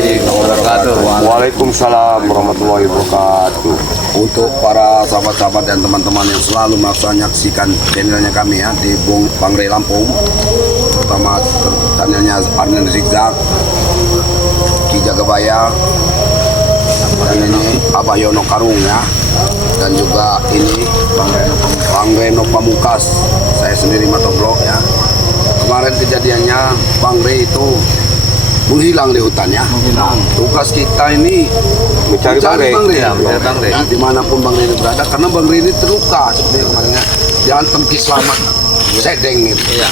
wabarakatuh. Waalaikumsalam warahmatullahi wabarakatuh. Untuk para sahabat-sahabat dan teman-teman yang selalu menyaksikan channelnya kami ya di Bang Rey Lampung, terutama channelnya Arnen Zigzag, Ki Jagabaya, dan ini Abah Yono Karung ya, dan juga ini Bang Reno Pamungkas, saya sendiri Matoblok ya. Kemarin kejadiannya Bang Rey itu menghilang di hutan ya. Tugas kita ini mencari Bang Rey. Ya, Bang Rey. Dimanapun Bang Rey berada, karena Bang Rey ini terluka seperti kemarinnya, dihantam Ki Slamet sedeng gitu ya.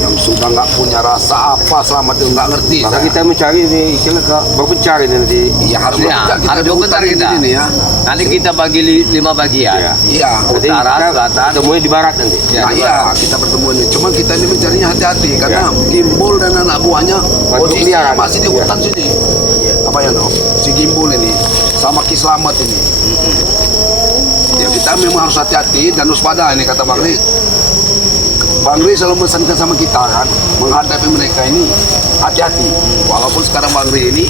Yang sudah nggak punya rasa apa, Slamet itu nggak ngerti. Maka kita mencari ini istilah berpencar ini nanti. Iya, harus berpencar kita di hutan ini ya. Nanti kita bagi 5 bagian. Iya. Utara, selatan, semuanya di barat nanti. Nah, iya, kita bertemu ini. Cuma kita ini mencarinya hati-hati karena Gimbal dan anak buahnya posisinya masih di hutan sini. Apa ya no? Si Gimbal ini sama Ki Slamet ini. Ya kita memang harus hati-hati dan waspada ini kata Bang Rey. Bang Rey selalu memesankan sama kita kan, menghadapi mereka ini hati-hati. Walaupun sekarang Bang Rey ini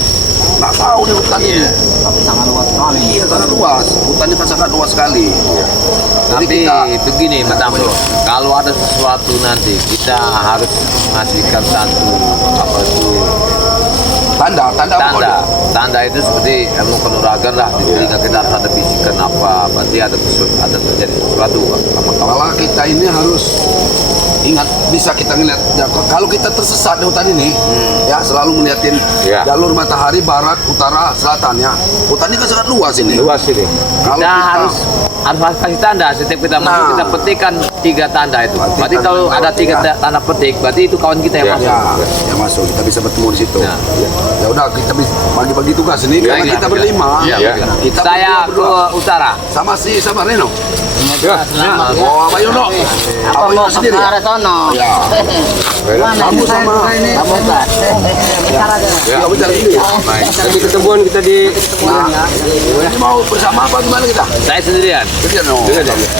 nggak tahu di hutan ini. Tapi sangat luas sekali. Iya, sangat luas. Hutannya kan sangat luas sekali. Tapi kita, begini Mas Amro, kalau ada sesuatu nanti kita harus menghasilkan satu apa itu tanda itu seperti ilmu kanuragan lah, di telinga kita harus ada bisikan apa, berarti ada terjadi sesuatu apa. Malah kita ini harus ingat, bisa kita ngeliat ya, kalau kita tersesat di hutan ini ya selalu melihatin jalur matahari barat, utara, selatan ya. Hutan ini kan sangat luas ini. Luas ini. Kalau kita harus kasih tanda setiap kita masuk, kita petikan 3 tanda itu. Berarti kalau ada 3 tanda petik, berarti itu kawan kita yang masuk. Ya masuk, kita bisa bertemu di situ. Ya udah, kita bagi-bagi tugas ini karena kita berlima. Kita saya ke utara sama Reno. Oh, Abah Yono. Apa mau sendiri? Ke sono. Ya. Kamu sama kamu enggak? Bicara aja. Ya, bicara sendiri. nanti ketemuan kita di Ini mau bersama apa gimana kita? saya sendirian. Kerja no.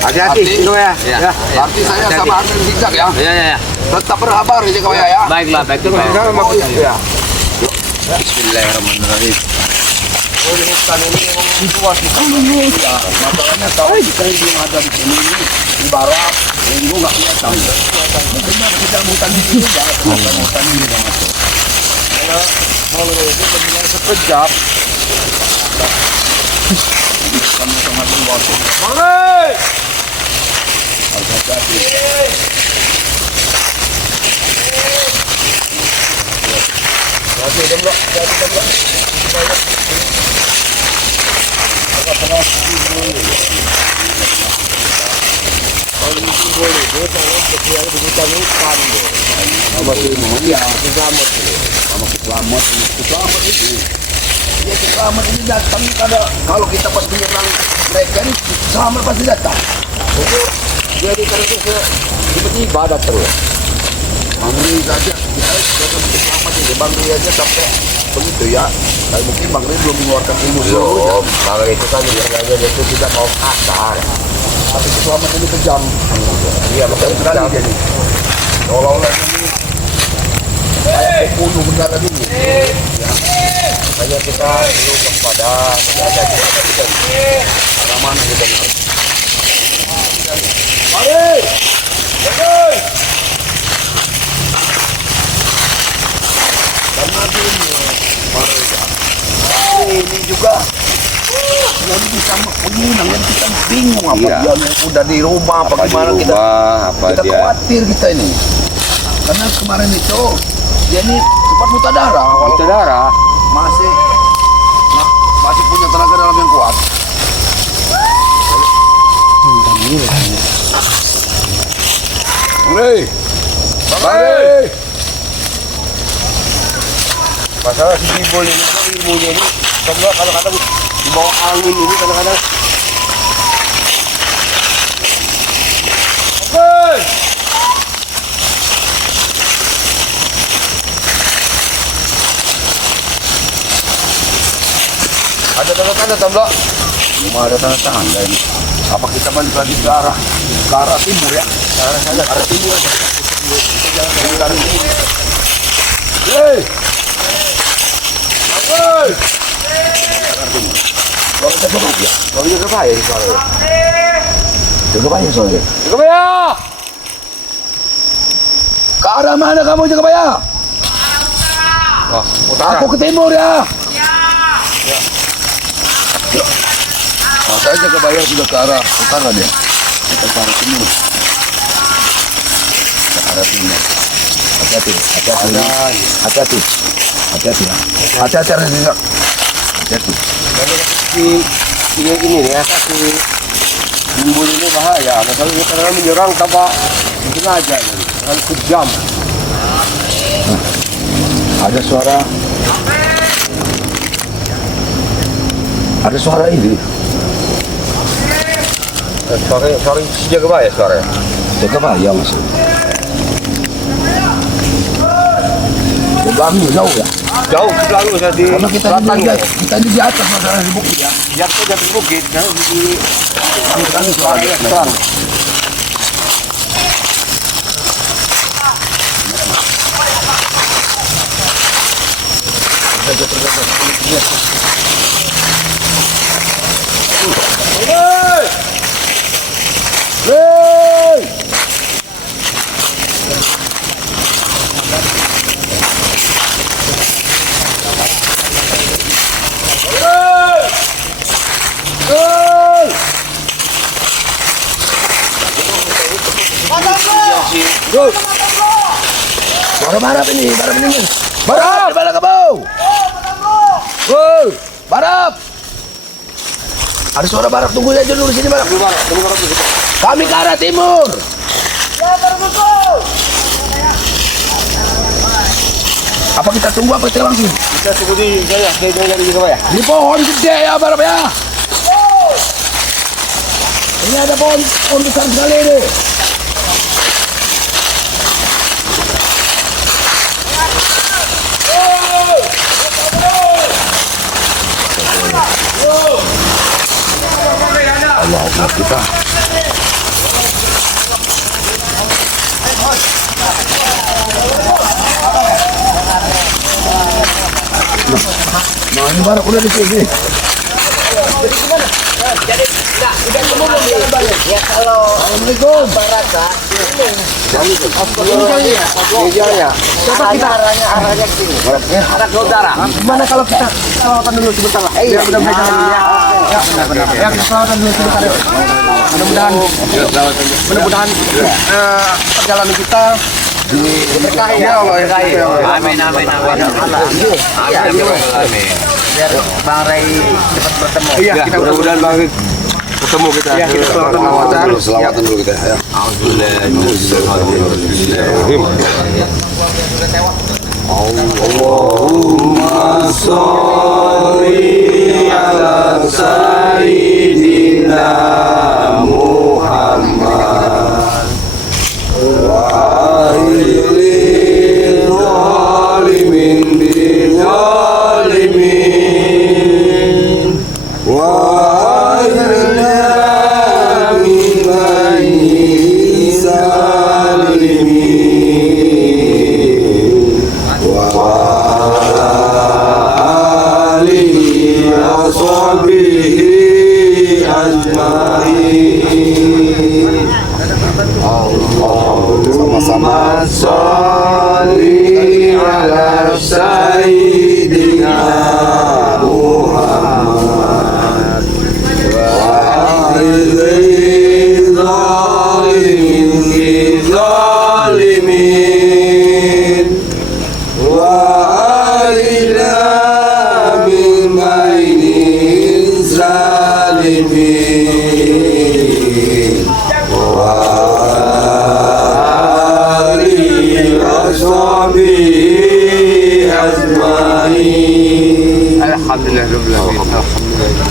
Hati-hati itu ya. Berarti saya sama Arnen Zigzag ya. Ya. Tetap berkabar ya kawan ya. Baiklah. Oh iya. Bismillahirrahmanirrahim. Hutan ini memang luas ya. Masalahnya tahu kita yang belum ada di sini di barat, minggu nggak kelihatan. Mungkin kita hutan di sini ya, hutan ini yang masuk. Kalau itu benar sekejap. Sama-sama luas. Mari. Harus hati-hati. Hati demlok. Agak kalau mungkin boleh, dia jangan berkeliaran di hutan-hutan. Sama Selamat ya, Selamat sama Selamat ini. Ya Selamat ini datang kalau kita pas menyerang mereka ini, Selamat pasti datang. Jadi karena itu tiba-tiba ada terus. Bang Rey saja, kita sudah Selamat ini, Bang Rey aja sampai begitu ya. Tapi mungkin Bang Rey belum mengeluarkan ilmu seluruhnya. Bang Rey itu kan biasanya itu tidak mau kasar. Tapi Selamat ini kejam. Iya, makanya sekali dia nih. Seolah-olah ini kayak pembunuh benar dulu. Ya. Makanya kita perlu waspada, menjaga Mana kita nih? Mari! Mari! Karena ini juga yang bisa menginang, yang kita bingung apa dia yang udah di rumah apa gimana kita khawatir kita ini karena kemarin itu dia ini sempat muntah darah masih punya tenaga dalam yang kuat. Mari. masalah si Gimbal ini ilmunya ini kadang-kadang di bawah angin ini kadang-kadang ada tanda-tanda Tamblo? Belum ada tanda-tanda ini. Apa kita balik lagi ke arah timur ya? Ke arah timur aja. Kita jalan ke arah timur. Hei! ya. Kau jaga bahaya di soalnya. Jaga banyak soalnya. Jaga bahaya. Ke arah mana kamu jaga banyak? Wah, utara. Aku ke timur ya. Nah, saya jaga bayar sudah ke arah utara dia. Kita ke arah timur. Ke arah timur. Hati-hati, hati-hati. Hati-hati. Hati-hati. Hati-hati ada juga. Hati-hati. Ini ya, si timbul ini bahaya. Masalahnya karena menyerang tanpa sengaja, terlalu kejam. Ada suara. Ada suara ini. Suara jaga bahaya suaranya. Jaga bayar mas. Ganggu jauh ya. Jauh selalu saya di Karena kita selatan di, ya. kita di atas masalah di bukit ya. Jatuh jatuh bukit, kan di Kan suara terang. Hei! Hei! Go! Suara barap ini, barap ini. Barap, di mana kamu? Hei, barap. Ada suara barap, tunggu aja dulu di sini barap. Kami ke arah timur. Apa kita tunggu apa kita langsung? Kita tunggu di saya jaga bahaya. Di pohon gede ya barap ya. Ini ada pohon besar sekali ini. Allah Akbar kita. Nah ini barang udah di sini. Ya kalau Assalamualaikum. baraka Mejanya. coba kita arahnya ke sini. Arah ke utara. Gimana kalau kita selawatan dulu sebentar lah? Iya, mudah-mudahan ya, kita selawatan dulu sebentar ya. Mudah-mudahan perjalanan kita diberkahi ya Allah ya. Amin amin amin. Amin. Biar Bang Ray cepat bertemu. Iya, kita mudah-mudahan banget ketemu kita. Iya, kita selawatan dulu. Selawatan dulu kita ya. Allahumma sholli ala sayyidina Muhammad wa alihi zalimin bi zalimin wa ajirna min baini zalimin wa alihi wa sahbihi ajmain. Sama-sama sholli ala sayyidina Muhammad wa alihi zalimin zalimin wa alina min bainin zalimin wa alihi wa sahbihi ajmain. Alhamdulillah rabbil alamin. Alhamdulillah.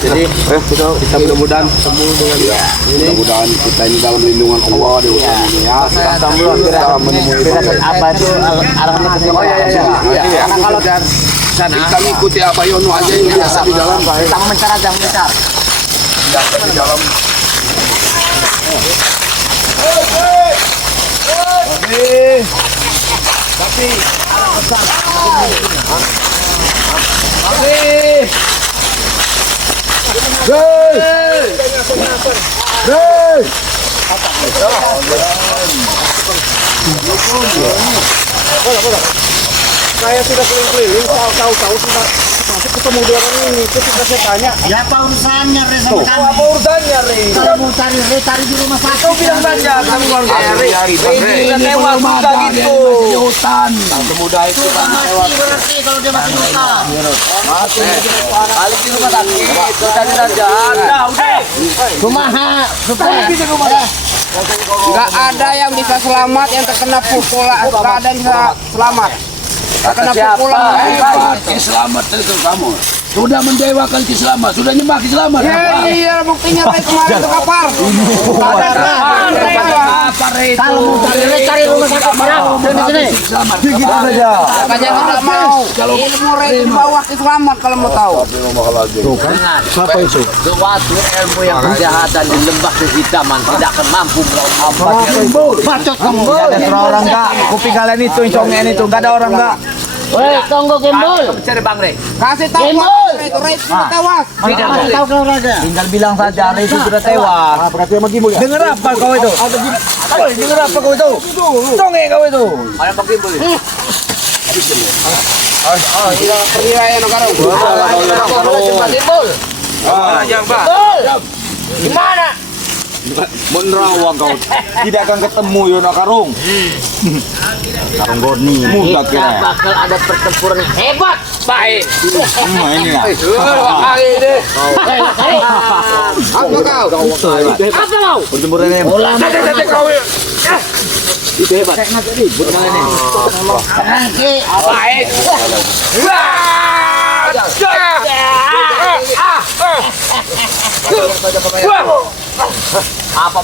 Jadi kita mudah-mudahan ketemu dengan ini. Mudah-mudahan kita ini dalam lindungan Allah di urusan ini ya. Kita menemui apa itu arahnya ke sini. Oh iya. Karena kalau Sana. Kita mengikuti apa Yono aja yang biasa di dalam. sama mencar aja mencar. Biasa di dalam. Tapi Saya sudah keliling-keliling, tahu-tahu sudah masuk ketemu dia orang ini. Ketika saya tanya, Ya apa urusannya Re sama kami? apa urusannya, Re? Kalau mau cari Re cari di rumah sakit. Kau bilang saja, kamu keluarga Re. Sudah tewas juga gitu. Di hutan. Semudah itu kan. Mati berarti kalau dia masih hutan. Balik di rumah sakit. Cari saja. Udah. Kumaha supaya Nggak ada yang bisa selamat yang terkena pukulan, nggak ada yang bisa selamat. Terkena pukulan. Hebat, Kiselamat itu kamu. Sudah mendewakan Kiselamat, sudah nyembah Kiselamat. Ya iya buktinya Re kemarin ke kapal. kalau mau cari Re cari rumah sakit mana? Di sini. Gitu saja. Makanya nggak mau. Ilmu Re itu bawa Selamat kalau mau tahu. Siapa itu? Suatu ilmu yang kejahatan di lembah kehitaman tidak akan mampu melawan Bacot kamu. Ada orang enggak? Kuping kalian itu, congen itu, enggak ada orang enggak? Woi, tunggu Gembul. Cari Bang Re. Kasih tahu Gembul. Re itu Re sudah tewas. Kasih tahu ke olahraga. Tinggal bilang saja, Re itu sudah tewas. Berarti sama Gimbul ya? Dengar apa kau itu? Dengar apa kau itu? Conge kau itu. Ada Bang Gimbul. Perwira Nagarong. Gimana? Menerawang kau. Tidak akan ketemu Yona Karung. Karung Goni. Mudah Kita kira. bakal ada pertempuran yang hebat. Baik. Ini ya. Apa kau? Apa kau? Pertempuran ini. Itu hebat. Rangke. Baik. Apa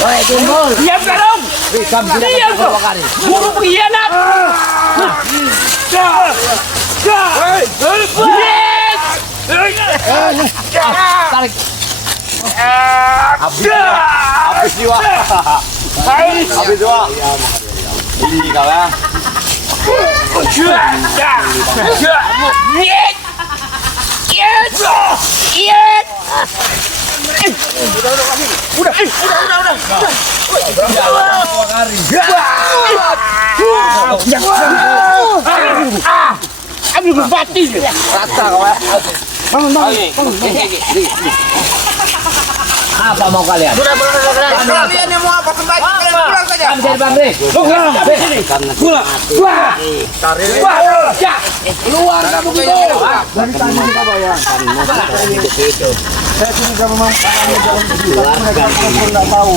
Woi, Gembul. Diam Karung! Diam kau! Guru pengkhianat! Tarik! Habis jiwa. Habis jiwa. Ini kau ya. Ambil berbati! Rasa kau ya. apa mau kalian? Kalian yang mau apa kembali kalian pulang saja. Kami cari Bang Re. Keluar kamu gitu.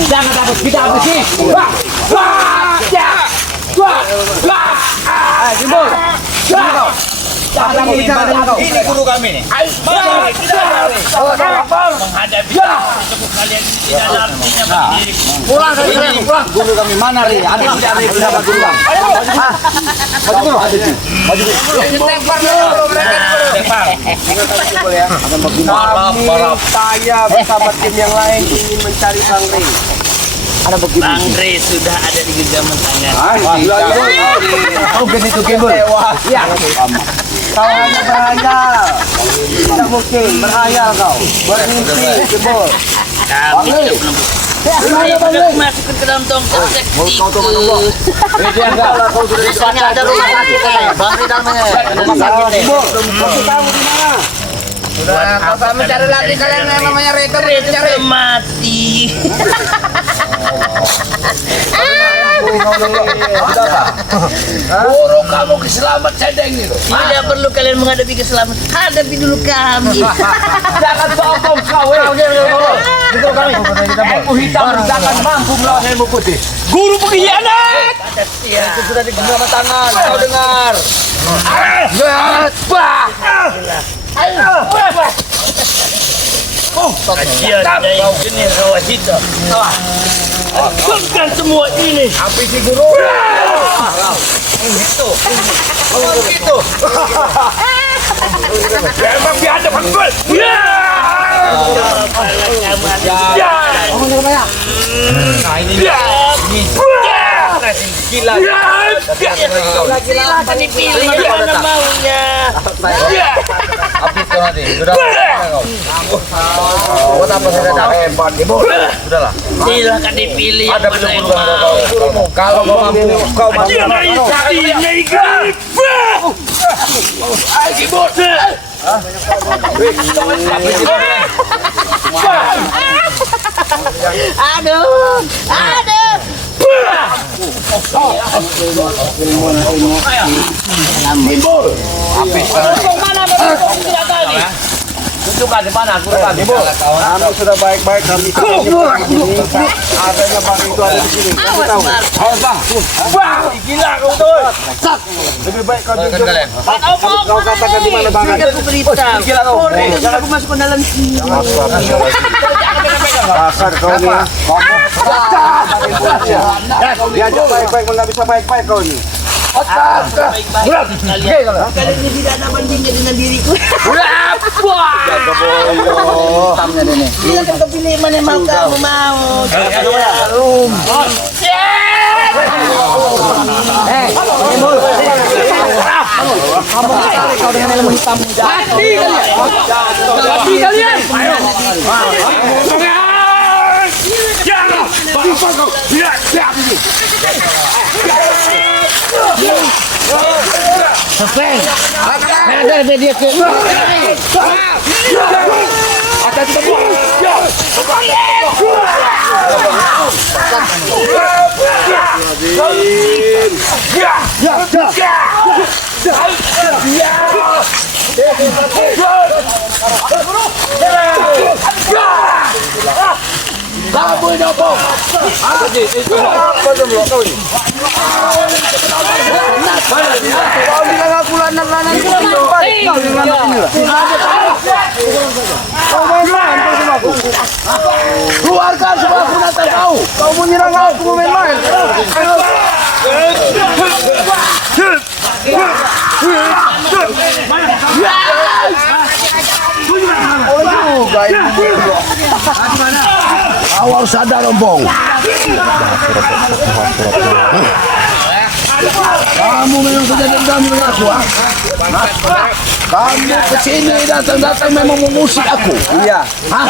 Jangan takut, kita habisi. Ini guru kami nih. Menghadapi tersebut kalian tidak ada artinya bagi diriku. Pulang dari pulang. Guru kami mana Ri? Ada tidak Ri bersama guru kami? Maju dulu. Maju dulu. Ditempar dulu mereka dulu. Kami saya bersama tim yang lain ingin mencari Bang Ri. Ada begitu. Bang Re sudah ada di genggaman tangan. Oh, itu Gimbul. Ya. Kau hanya berhayal. Tidak mungkin berhayal kau. Bermimpi Gimbul. Kami tidak menemukan. Masukkan ke dalam tongkat sektiku. Misalnya ada rumah sakit Bang Re dalamnya. Rumah sakit Gimbul. Kamu di mana? Sudah kau mencari lagi kalian yang namanya Re itu Re mencari. sudah mati. Guru kamu Kiselamat Cedeng itu. Tidak perlu kalian menghadapi keselamatan. Hadapi dulu kami. Jangan sombong kau. Itu kami. Ilmu hitam tidak akan mampu melawan ilmu putih. Guru pengkhianat! Itu sudah di genggaman tangan. Kau dengar. Kasihan Nyai Geni Rawahita. Hancurkan semua ini. Api si guru. Gitu. Emang dia ada betul. Ya. Nah ini. Gila. Silakan dipilih yang mana maunya. Habis kau nanti. Sudah. Buat apa saya dah hebat ibu? Sudahlah. Silakan dipilih yang mana yang mau. Kalau kau mampu, kau mampu. Aduh. Tunjukkan di mana? Tunjukkan ibu. Kami sudah baik-baik kami. Adanya bang itu ada di sini. Kami tahu. Awas bang. Wah, gila kau tuh. Lebih baik kau tunjukkan kalian. Kau Kau katakan di mana bang? aku berita. Gila kau. Jangan aku masuk ke dalam sini. Kasar kau ni. Diajak baik-baik nggak bisa baik-baik kau ni. Kali ini tidak ada bandingnya dengan diriku. Silakan kau pilih mana yang mau kamu mau. Kau dengan ilmu hitam. Mati kalian. Ada dia ke. Keluarkan semua kunata kau. Kau menyerang aku main-main. Awal sadar rombong. Kamu memang sudah dendam dengan aku, ah? Kamu kesini datang-datang memang mengusik aku. Iya. Hah?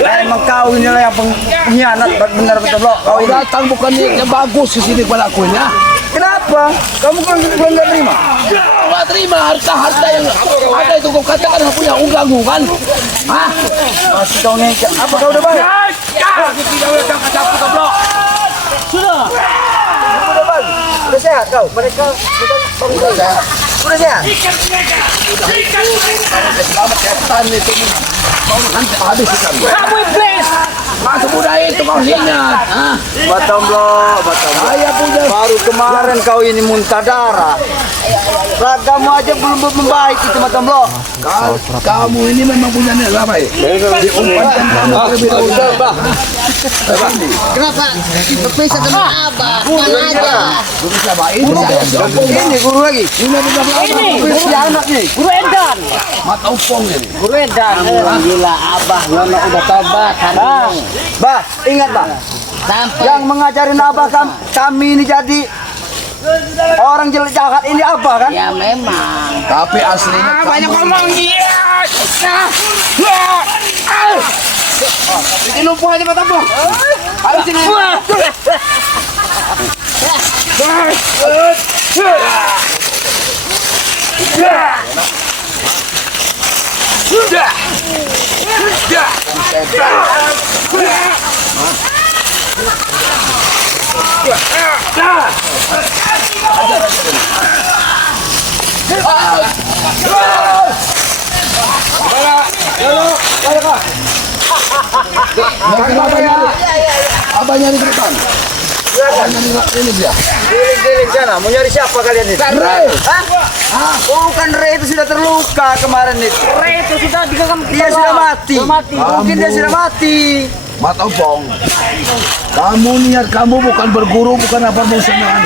Memang kau inilah yang pengkhianat benar betul loh. Kau datang bukan niatnya bagus ke sini kepada aku ini, ah? Kenapa? Kamu kan nggak terima? Nggak terima harta-harta yang ada itu kau katakan punya aku ganggu kan? Hah? Masih kau ngekek. Apa kau udah balik? Sudah. Udah balik. Udah sehat kau? Mereka udah sehat. Udah sehat? Selamat setan itu. Kau nanti habis kami. Kamu iblis. Masa muda itu kau ingat? Batam lo, batam. Saya punya. Baru kemarin kau ini muntah darah. Ragamu aja belum membaik itu batam lo. Kamu ini memang punya nilai baik. Diumpankan kamu terlebih dahulu. Kenapa berpisah dengan abah? Kan aja. Guru siapa? Ini guru lagi. Ini guru si anak nih. Guru Edan. Mata upong ini. Guru Edan. Gila abah Nona udah tobat hari ini. Bah, ingat bah, Sampai yang mengajarin abah kami ini jadi orang jelek jahat ini abah kan? ya memang. Tapi aslinya Banyak ngomong dia. Ini lumpuh aja mata bang. Ayo sini. abahnya di depan. Ini dia. Keliling-keliling sana, mau nyari siapa kalian ini? Re. Hah? Bukan Re itu sudah terluka kemarin itu. Re itu sudah Dia sudah mati. Mungkin dia sudah mati. Mat Opong, kamu niat kamu bukan berguru, bukan apa musuhnya.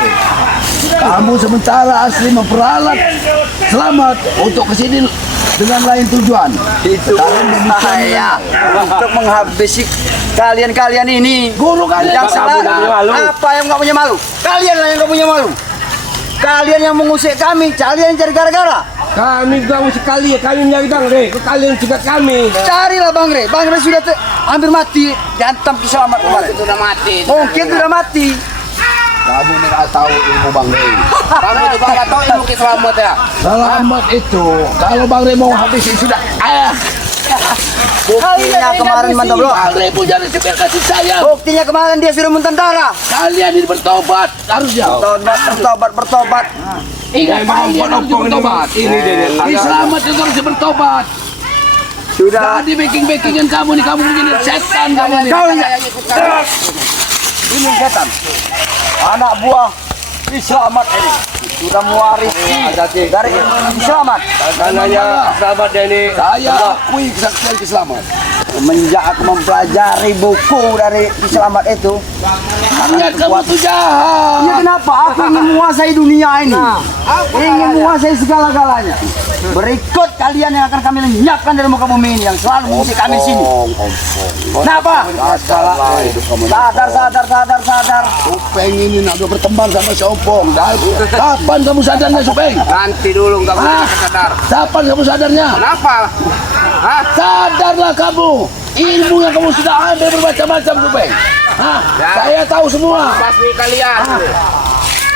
Kamu sementara asli memperalat selamat untuk kesini dengan lain tujuan. Itu saya untuk menghabisi kalian ini. Guru kalian Yang salah apa yang nggak punya malu? Kalian lah yang nggak punya malu. Kalian yang mengusik kami, kalian yang cari gara-gara. Kami gak usah kali ya, kami nyari Bang Re, kalian juga kami. Carilah Bang Re sudah hampir mati, dihantam Selamat kemarin. Sudah mati. Mungkin sudah mati. Kamu nggak tahu ilmu Bang Rey. Kamu juga nggak tahu ilmu Selamat ya. Selamat itu, kalau Bang Rey mau habisin sudah. Buktinya kemarin mantap loh. Bang Rey punya resep yang kasih saya. Buktinya kemarin dia sudah muntah darah. Kalian ini bertobat harusnya. Bertobat. Ingat kalian harus bertobat. Ini dia. Selamat itu harus bertobat. Sudah. Jadi backing-backingan kamu nih, kamu menjadi setan kamu nih. Kau ini setan. Anak buah Selamat ini sudah mewarisi dari Selamat. Karena Selamat ini Saya akui kesaktian Selamat. Semenjak aku mempelajari buku dari Selamat itu, Niat kamu tuh jahat. ya kenapa aku ingin menguasai dunia ini? Ingin menguasai segala-galanya. Berikut kalian yang akan kami lenyapkan dari muka bumi ini yang selalu mengusik kami di sini. Kenapa? Sadar. Supeng ini nak berteman sama si Opong. Kapan kamu sadarnya Supeng? Nanti dulu nggak boleh sadar. Kapan kamu sadarnya? Kenapa? Hah? Sadarlah kamu. Ilmu yang kamu sudah ambil bermacam-macam Supeng. Hah? Saya tahu semua. Basmi kalian.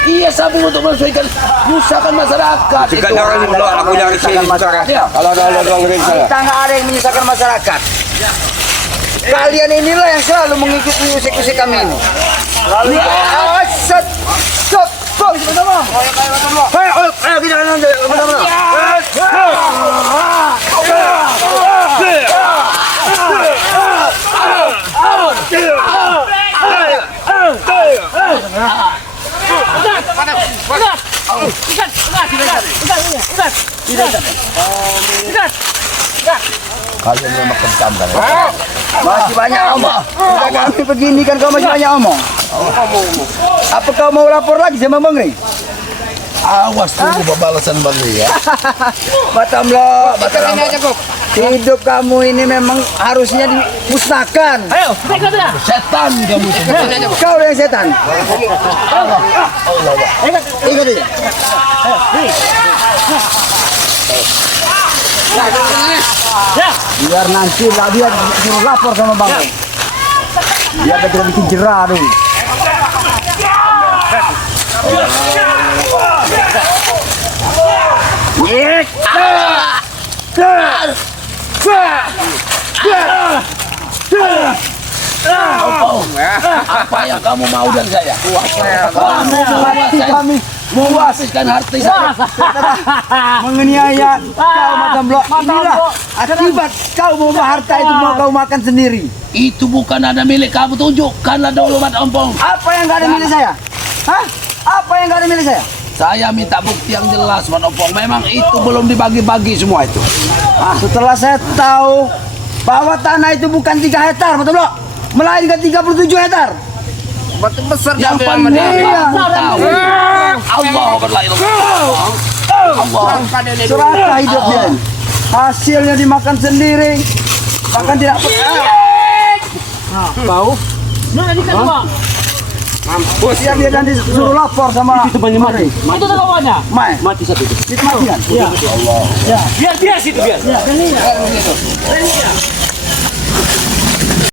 Iya sabung untuk menyelesaikan menyusahkan masyarakat. Jika orang dulu aku nyari sini Ya. kalau ada Bang Re sana. Kita nggak ada yang menyusahkan masyarakat. Kalian inilah yang selalu mengikuti usik-usik kami ini. Lalu stop. Ayo kita nanti Kalian memang kencam kan? masih banyak omong. Sudah kami begini kan kau masih banyak omong. Apa kau mau lapor lagi sama Bang Rey? Awas tunggu pembalasan Bang Rey ya. Batam lo, hidup kamu ini memang harusnya dimusnahkan. Ayo, kita. Setan kamu. Kau yang setan. Ingat ini. Biar nanti lah dia suruh lapor sama Bang Rey. Dia betul bikin jerah dulu. Apa yang kamu mau dari saya? Kamu kami mewasiskan harta saya. Menganiaya kau Madam Blok. Inilah akibat kau mau harta itu mau kau makan sendiri. Itu bukan ada milik kamu, tunjukkanlah dulu Mat Ompong. Apa yang gak ada milik saya? Hah? Apa yang gak ada milik saya? Saya minta bukti yang jelas Mat Ompong. Memang itu belum dibagi-bagi semua itu. Setelah saya tahu bahwa tanah itu bukan 3 hektar, Madam Blok, melainkan 37 hektar. Batu besar Yang diambil sama dia. penting kamu tahu. Allah berlailah. Allah. Serata hidup dia. Hasilnya dimakan sendiri. Bahkan tidak bau. Nah, ini kan Bang. Mampus ya dia nanti suruh lapor sama itu banyak mati. Itu tuh kawannya. Mati satu. Itu mati kan? Iya. Biar situ biar. Ya,